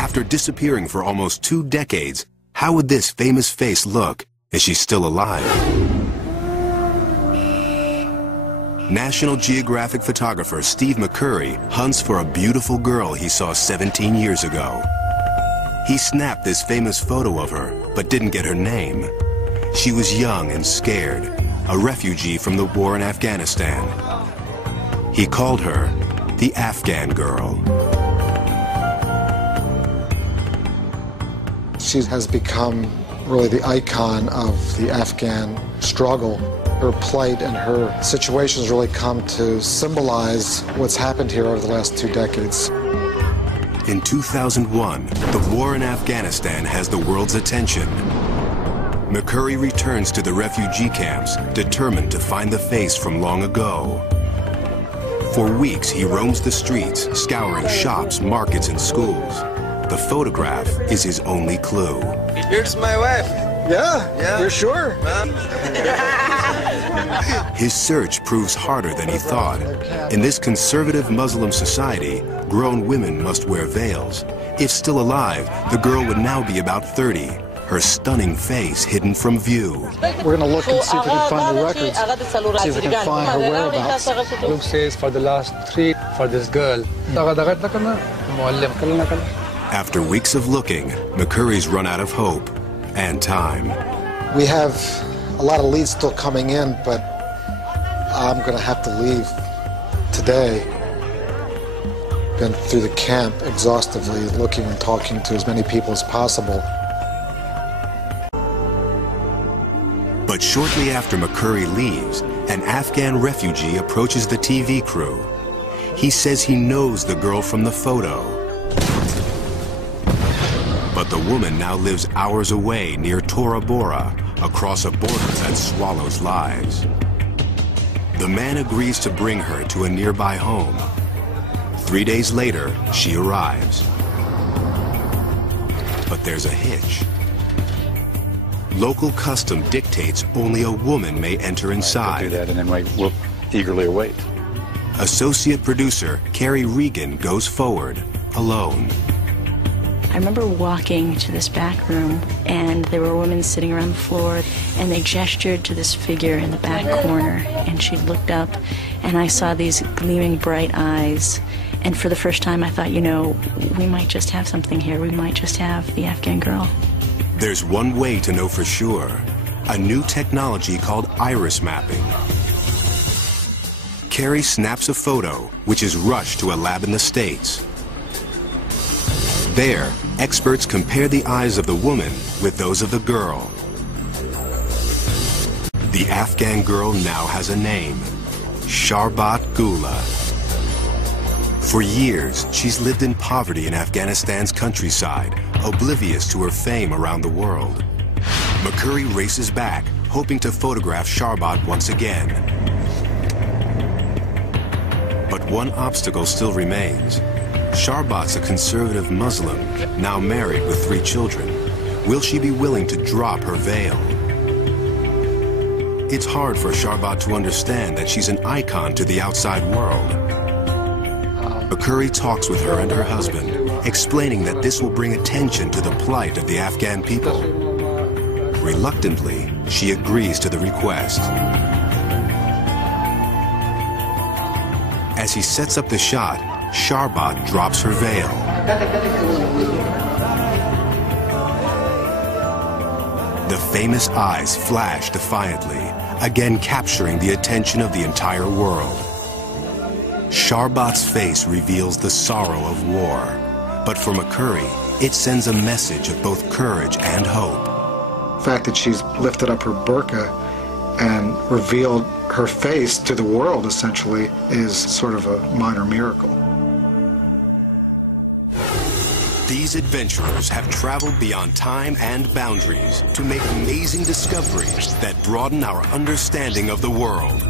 After disappearing for almost 2 decades, how would this famous face look? Is she still alive? National Geographic photographer Steve McCurrry hunts for a beautiful girl he saw 17 years ago. He snapped this famous photo of her, but didn't get her name. She was young and scared, a refugee from the war in Afghanistan. He called her the Afghan Girl. She has become really the icon of the Afghan struggle. Her plight and her situations really come to symbolize what's happened here over the last 2 decades. In 2001, the war in Afghanistan has the world's attention. McCurrry returns to the refugee camps, determined to find the face from long ago. For weeks, he roams the streets, scouring shops, markets, and schools. The photograph is his only clue. Here's my wife. Yeah, you're sure? His search proves harder than he thought. In this conservative Muslim society, grown women must wear veils. If still alive, the girl would now be about 30, her stunning face hidden from view. We're going to look and see if we can find the records, see if we can find her whereabouts. Luke says for the last 3 for this girl. After weeks of looking, McCurry's run out of hope and time. We have a lot of leads still coming in, but I'm going to have to leave today. Been through the camp exhaustively, looking and talking to as many people as possible. But shortly after McCurrry leaves, an Afghan refugee approaches the TV crew. He says he knows the girl from the photo. But the woman now lives hours away near Tora Bora, across a border that swallows lives. The man agrees to bring her to a nearby home. 3 days later, she arrives. But there's a hitch. Local custom dictates only a woman may enter inside. Do that and then we'll eagerly await. Associate producer Carrie Regan goes forward, alone. I remember walking to this back room, and there were women sitting around the floor, and they gestured to this figure in the back corner, and she looked up, and I saw these gleaming bright eyes, and for the first time I thought, you know, we might just have something here. We might just have the Afghan girl. There's one way to know for sure, a new technology called iris mapping. Carrie snaps a photo, which is rushed to a lab in the States. There, experts compare the eyes of the woman with those of the girl. The Afghan girl now has a name, Sharbat Gula. For years, she's lived in poverty in Afghanistan's countryside, oblivious to her fame around the world. McCurrry races back, hoping to photograph Sharbat once again. But one obstacle still remains. Sharbat's a conservative Muslim, now married with 3 children. Will she be willing to drop her veil? It's hard for Sharbat to understand that she's an icon to the outside world. McCurrry talks with her and her husband, explaining that this will bring attention to the plight of the Afghan people. Reluctantly, she agrees to the request. As he sets up the shot, Sharbat drops her veil. The famous eyes flash defiantly, again capturing the attention of the entire world. Sharbat's face reveals the sorrow of war, but for McCurrry, it sends a message of both courage and hope. The fact that she's lifted up her burqa and revealed her face to the world, essentially, is sort of a minor miracle. These adventurers have traveled beyond time and boundaries to make amazing discoveries that broaden our understanding of the world.